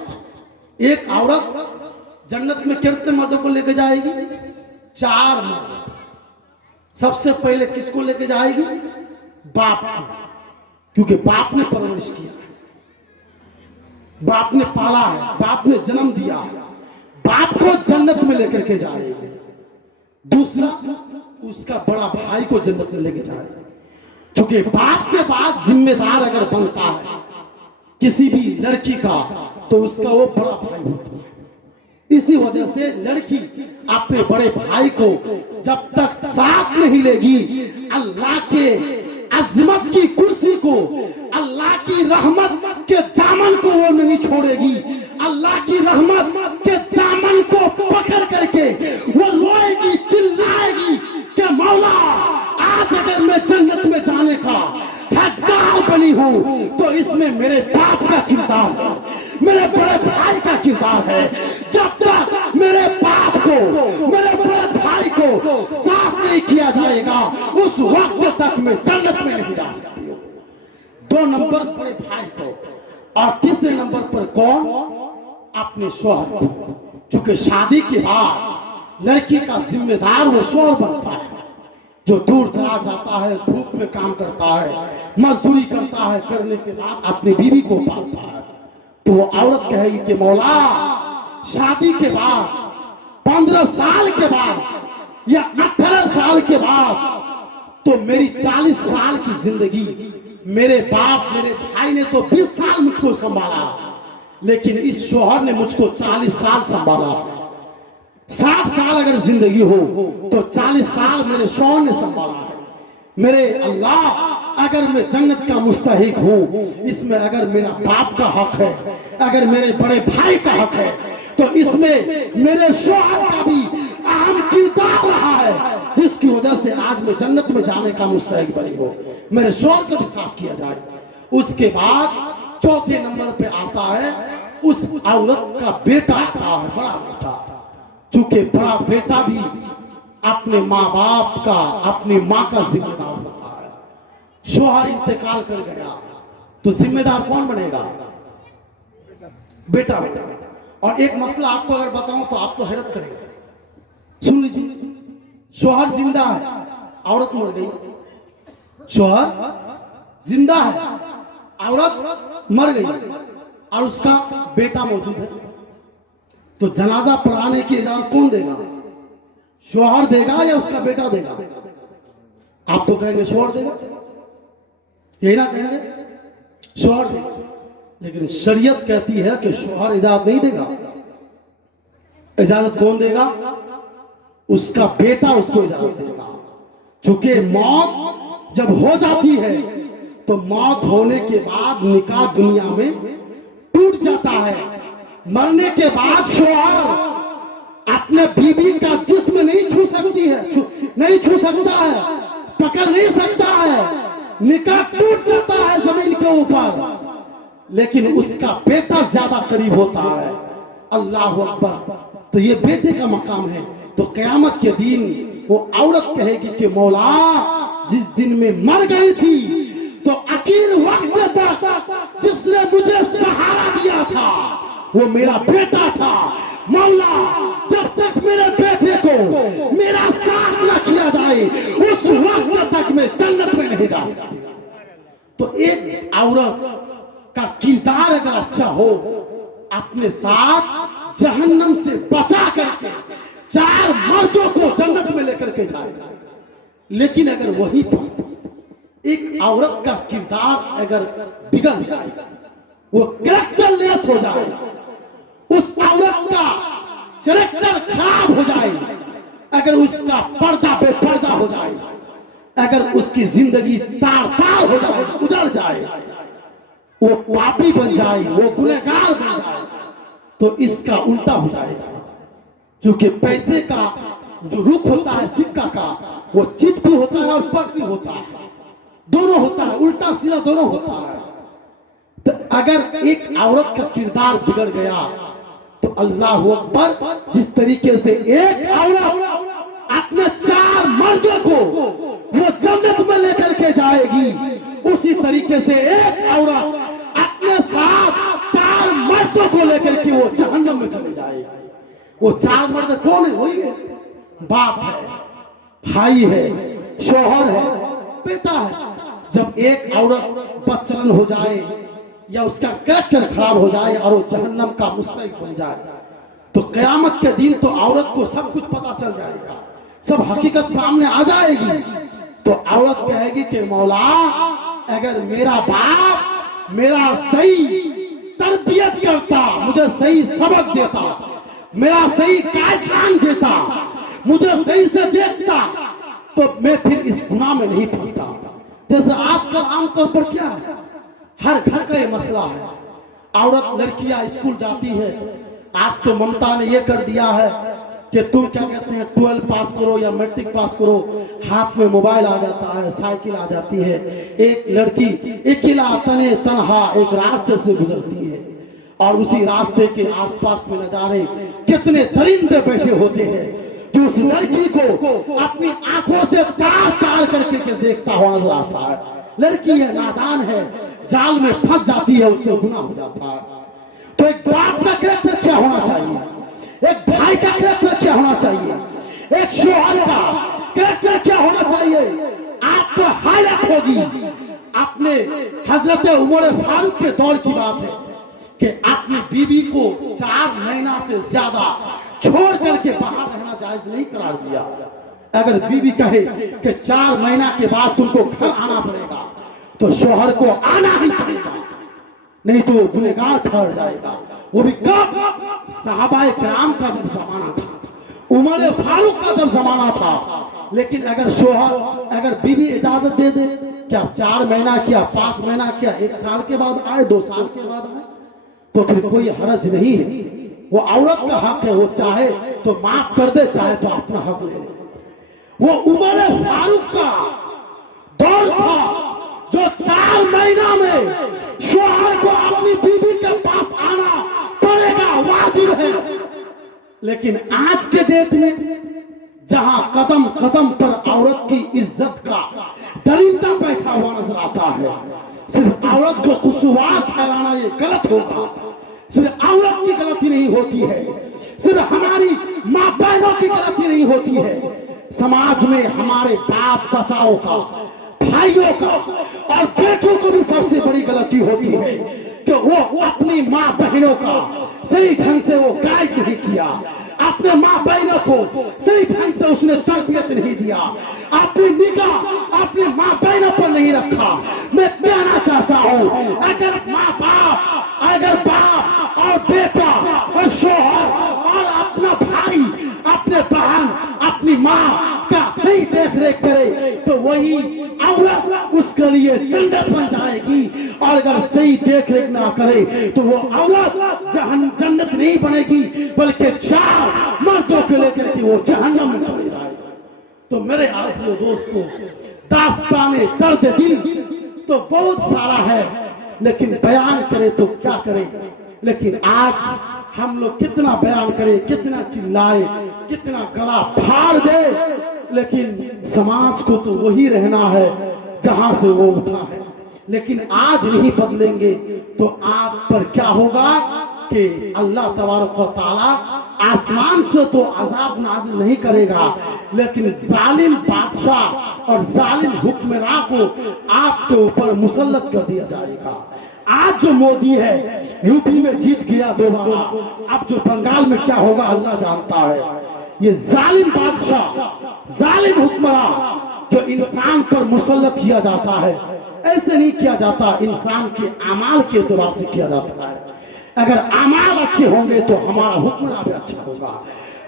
एक औरत जन्नत में कितने मर्दों को लेकर जाएगी? 4 मर्द। सबसे पहले किसको लेकर जाएगी? बाप को, क्योंकि बाप ने परवरिश किया है, बाप ने पाला है, बाप ने जन्म दिया है, बाप को जन्नत में लेकर के जाएगी। दूसरा, उसका बड़ा भाई को जन्नत में लेकर जाएगा, क्योंकि बाप के बाद जिम्मेदार अगर बनता है किसी भी लड़की का तो उसका वो बड़ा भाई होता है। इसी वजह से लड़की अपने बड़े भाई को जब तक साथ नहीं लेगी, अल्लाह के अजमत की कुर्सी को, अल्लाह की रहमत के दामन को वो नहीं छोड़ेगी। अल्लाह की रहमत के दामन को पकड़ करके वो रोएगी, चिल्लाएगी कि मौला, आज अगर मैं जन्नत में जाने का हकदार बनी हूँ तो इसमें मेरे बाप का किरदार है, मेरे बड़े भाई का किरदार है। जब तक मेरे बाप को, मेरे बड़े भाई को साफ नहीं किया जाएगा, उस वक्त तक मैं जन्नत में नहीं जा सकती हूँ। 2 नंबर बड़े भाई को, और तीसरे नंबर पर कौन? अपने शौहर को, क्योंकि शादी के बाद लड़की का जिम्मेदार वो शौहर बनता है, जो दूर दराज जाता है, धूप में काम करता है, मजदूरी करता है, करने के बाद अपनी बीवी को पालता है। तो वो औरत कहेगी कि मौला, शादी के बाद 15 साल के बाद या 18 साल के बाद तो मेरी 40 साल की जिंदगी मेरे बाप मेरे भाई ने तो 20 साल मुझको संभाला, लेकिन इस शोहर ने मुझको 40 साल संभाला। 60 साल अगर जिंदगी हो तो 40 साल मेरे शोहर ने संभाला है। मेरे अल्लाह, अगर मैं जन्नत का मुस्तहिक हूँ, इसमें अगर मेरा बाप का हक है, अगर मेरे बड़े भाई का हक है, तो इसमें मेरे शोहर का भी अहम किरदार रहा है, जिसकी वजह से आज मैं जन्नत में जाने का मुस्तहिक बनी हूँ। मेरे शोहर का भी साफ किया जाए। उसके बाद चौथे नंबर पे आता है उस औरत का बेटा आता है, बड़ा बेटा। चूंकि बड़ा बेटा भी अपने माँ बाप का, अपनी माँ का जिम्मेदार होता है। शोहर इंतकाल कर गया तो जिम्मेदार कौन बनेगा? बेटा बनेगा। और एक मसला आपको अगर बताऊं तो आप तो हैरत करेंगे। सुन लीजिए, शोहर जिंदा है, औरत मर गई। शोहर जिंदा है, औरत मर गई, और उसका बेटा मौजूद है। तो जनाजा पढ़ाने की इजाजत कौन देगा? शोहर देगा या उसका बेटा देगा? आप तो कहेंगे शोहर देगा, यही ना कहेंगे? शोहर देगा। लेकिन शरीयत कहती है कि शोहर इजाजत नहीं देगा। इजाजत कौन देगा? उसका बेटा उसको इजाजत देगा। क्योंकि मौत जब हो जाती है तो मौत होने के बाद निकाह दुनिया में टूट जाता है। मरने के बाद शोहर अपने बीवी का जिस्म नहीं छू सकती है, नहीं छू सकता है, पकड़ नहीं सकता है, निकाह टूट जाता है जमीन के ऊपर। लेकिन उसका बेटा ज्यादा करीब होता है। अल्लाह अकबर। तो ये बेटे का मकाम है। तो क़यामत के दिन वो औरत कहेगी कि मौला, जिस दिन में मर गई थी तो आखिर वक्त तक जिसने मुझे सहारा दिया था वो मेरा बेटा था। मौला, जब तक मेरे बेटे को मेरा साथ न किया जाए उस वक्त तक मैं जन्नत में नहीं जा सकता। तो एक औरत का किरदार अगर अच्छा हो, अपने साथ जहन्नम से बचा करके 4 मर्दों को जन्नत में लेकर के जाएगा। लेकिन अगर वही पर एक औरत का किरदार अगर बिगड़ जाए, वो कैरेक्टरलेस हो जाए, उस औरत का कैरेक्टर खराब हो जाए, अगर उसका पर्दा बेपर्दा हो जाए, अगर उसकी जिंदगी तार-तार हो जाए, उजड़ जाए, वो पापी बन जाए, वो गुनहगार बन जाए, तो इसका उल्टा हो जाएगा। क्योंकि पैसे का जो रुख होता है सिक्का का, वो चिट भी होता है और पट भी होता है, दोनों होता है, उल्टा सीधा दोनों होता है। तो अगर एक औरत का किरदार बिगड़ गया तो अल्लाह अकबर, जिस तरीके से एक औरत अपने 4 मर्दों को वो जन्नत में लेकर के जाएगी, उसी तरीके से एक औरत अपने साथ 4 मर्दों को लेकर के वो जहन्नम में चले जाएगी। वो 4 मर्द कौन है? वही है, बाप है, भाई है, शोहर है, बेटा है। जब एक औरत बदचलन हो जाए या उसका कैरेक्टर खराब हो जाए और वो जहन्नम का मुस्तहिक बन जाए, तो क़यामत के दिन तो औरत को सब कुछ पता चल जाएगा, सब हकीकत सामने आ जाएगी। तो औरत कहेगी कि मौला, अगर मेरा बाप मेरा सही तरबियत करता, मुझे सही सबक देता, मेरा सही गाइडलाइन देता, मुझे सही से देखता, तो मैं फिर इस गुनाह में नहीं पड़ता। जैसे आजकल आमतौर पर क्या है, हर घर का ये मसला है। औरत लड़कियां स्कूल जाती है, आज तो ममता ने ये कर दिया है कि तुम क्या कहते हैं 12 पास करो या मैट्रिक पास करो, हाथ में मोबाइल आ जाता है, साइकिल आ जाती है। एक लड़की अकेला तने तनहा एक रास्ते से गुजरती है और उसी रास्ते के आसपास में नजारे कितने दरिंदे बैठे होते हैं जो उस लड़की को अपनी आंखों से तार तार करके देखता हुआ नजर आता है। लड़की है, नादान है, जाल में फंस जाती है, उससे गुनाह हो जाता है। तो एक बाप का कैरेक्टर क्या होना चाहिए, एक भाई का कैरेक्टर क्या होना चाहिए, एक शोहर का कैरेक्टर क्या होना चाहिए? आपको हैरत होगी। अपने हजरत उमर फारूक के दौर की बात है कि अपनी बीवी को 4 महीना से ज्यादा छोड़ करके बाहर रहना जायज नहीं करार दिया। अगर बीवी कहे कि 4 महीना के बाद तुमको घर आना पड़ेगा, तो शौहर को आना ही पड़ेगा, नहीं तो गुनहगार ठहर जाएगा। वो भी कब? सहाबाए किराम का जब जमाना था, उमर फारूक का जब जमाना था। लेकिन अगर शौहर, अगर बीवी इजाजत दे दे, क्या 4 महीना किया, 5 महीना किया, 1 साल के बाद आए, 2 साल के बाद आए, तो फिर कोई हरज नहीं है। वो औरत का हक है, वो चाहे तो माफ कर दे, चाहे तो अपना हक ले ले। वो उमर फारूक का दौर था जो 4 महीना में शौहर को अपनी बीवी के पास आना पड़ेगा, वाजिब है। लेकिन आज के डेट में जहां कदम कदम पर औरत की इज्जत का दरिंदा बैठा हुआ नजर आता है, सिर्फ औरत को कुसुवार ठहराना ये गलत होगा। सिर्फ औरत की गलती नहीं होती है, सिर्फ हमारी माँ बहनों की गलती नहीं होती है, समाज में हमारे बाप चाचाओं का, भाइयों का और बेटों को भी सबसे बड़ी गलती होती है कि वो अपनी माँ बहनों का सही ढंग से वो गाइड नहीं किया, अपने माँ बहनों को सही ढंग से उसने तरबियत नहीं दिया, अपनी निगाह अपनी माँ बहनों पर नहीं रखा। मैं कहना चाहता हूँ, अगर माँ बाप, अगर बाप और बेटा और शौहर और अपना भाई, अपने बहन, अपनी माँ का सही देख रेख करे तो वही औरत उसके लिए जन्नत बन जाएगी। और अगर सही देख रेख ना करे तो वो औरत जन्नत नहीं बनेगी, बल्कि 4 मर्दों को लेकर के वो जहन्नम में चले जाएगा। तो मेरे आसियों दोस्तों, दास्ताने दर्द दिल तो बहुत सारा है, लेकिन बयान करें तो क्या करें। लेकिन आज हम लोग कितना बयान करें, कितना चिल्लाए, कितना गला फाड़ दे, लेकिन समाज को तो वही रहना है जहां से वो उठा है। लेकिन आज नहीं बदलेंगे तो आप पर क्या होगा कि अल्लाह तबारक व तआला आसमान से तो अजाब नाज़िल नहीं करेगा, लेकिन जालिम बादशाह और जालिम हुक्मरान को आपके ऊपर मुसल्लत कर दिया जाएगा। आज जो मोदी है यूपी में जीत गया दोबारा, अब जो बंगाल में क्या होगा अल्लाह जानता है। ये जालिम बादशाह, जालिम हुक्मरान जो इंसान पर मुसल्लत किया जाता है, ऐसे नहीं किया जाता, इंसान के अमाल के एतबार से किया जाता है। अगर अमाल अच्छे होंगे तो हमारा हुक्मरान भी अच्छा होगा,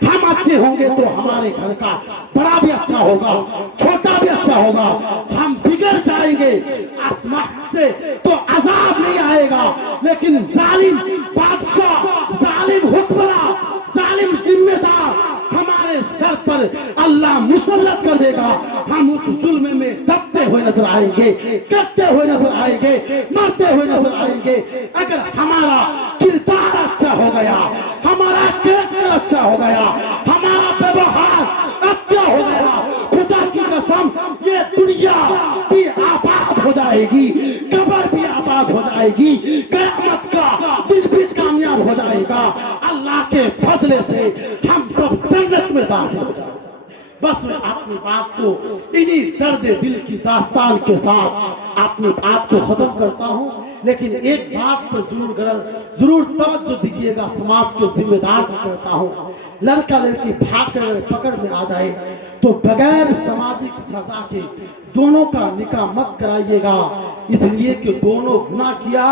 हम अच्छे होंगे तो हमारे घर का बड़ा भी अच्छा होगा, छोटा भी अच्छा होगा। हम बिगड़ जाएंगे आसमान से तो अजाब नहीं आएगा, लेकिन जालिम बादशाह, जालिम हुक्मरान, जालिम जिम्मेदार हमारे सर पर अल्लाह मुसल्लत कर देगा। हम उस जुल्म में दबते हुए नजर आएंगे, करते हुए नजर आएंगे, मरते हुए नजर आएंगे। अगर हमारा किरदार अच्छा हो गया, हमारा कैरेक्टर अच्छा हो गया, हमारा व्यवहार अच्छा हो गया, खुदा की कसम ये दुनिया भी आबाद हो जाएगी, कब्र भी आबाद हो जाएगी, क़यामत का दिन भी कामयाब हो जाएगा। अल्लाह के फजले से हम सब जन्नत में दाखिल हो जाएंगे। बस मैं अपनी बात को इन्हीं दर्द दिल की दास्तान के साथ अपनी बात को खत्म करता हूँ। लेकिन एक बात पर जरूर तवज्जो दीजिएगा, समाज के जिम्मेदार को कहता हूँ, लड़का लड़की भाग कर पकड़ में आ जाए तो बगैर सामाजिक सजा के दोनों का निकाह मत कराइएगा, इसलिए कि दोनों गुनाह किया,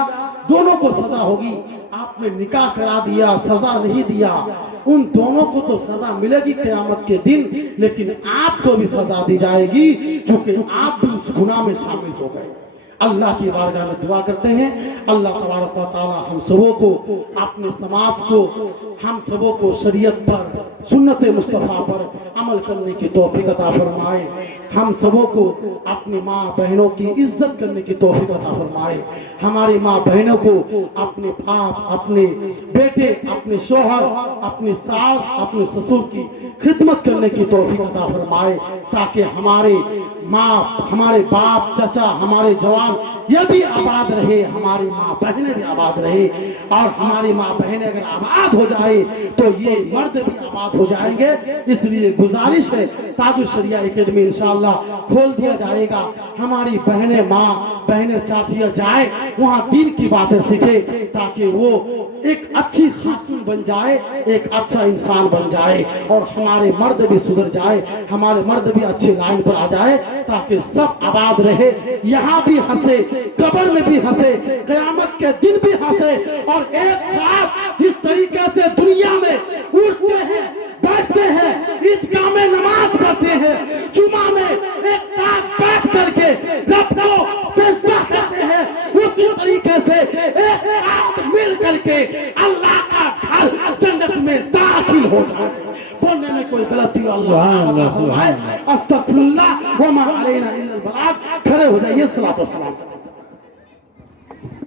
दोनों को सजा होगी। आपने निकाह करा दिया, सजा नहीं दिया, उन दोनों को तो सजा मिलेगी क़यामत के दिन, लेकिन आपको भी सजा दी जाएगी क्योंकि आप भी उस गुनाह में शामिल हो गए। अल्लाह की बारगाह में दुआ करते हैं, अल्लाह तबारक व तआला हम सबों को, अपने समाज को, हम सबों को शरीयत पर, सुन्नत मुस्तफ़ा पर अमल करने की तौफीक अता फरमाए। हम सबों को अपनी माँ बहनों की इज्जत करने की तौफीक अता फरमाए। हमारी माँ बहनों को अपने बाप, अपने बेटे, अपने शौहर, अपनी सास, अपने ससुर की खिदमत करने की तौफीक अता फरमाए, ताकि हमारे माँ, हमारे बाप, चाचा, हमारे जवान ये भी आबाद रहे, हमारी माँ बहनें भी आबाद रहे। और हमारी माँ बहनें अगर आबाद हो जाए तो ये मर्द भी आबाद हो जाएंगे। इसलिए गुजारिश है ताजुल शरिया एकेडमी इंशाअल्लाह खोल दिया जाएगा। हमारी बहनें, माँ बहनें, चाचियाँ जाए वहाँ दीन की बातें सीखे ताकि वो एक अच्छी खातून बन जाए, एक अच्छा इंसान बन जाए और हमारे मर्द भी सुधर जाए, हमारे मर्द भी अच्छी लाइन पर आ जाए ताकि सब आबाद रहे, यहाँ भी हंसे, कब्र में भी हंसे, कयामत के दिन भी हंसे और एक साथ जिस तरीके से दुनिया में उठते हैं, बैठते हैं, ईदगाह में नमाज पढ़ते हैं, जुमा में एक साथ बैठ करके रब को सजदा करते हैं, उसी तरीके से एक साथ मिल करके अल्लाह का घर जन्नत में दाखिल हो जाए। बोलने में कोई गलती अल्लाह अस्तगफिरुल्लाह व मा अलैना इल्लल बलाग। खड़े हो जाइए, सलात व सलाम।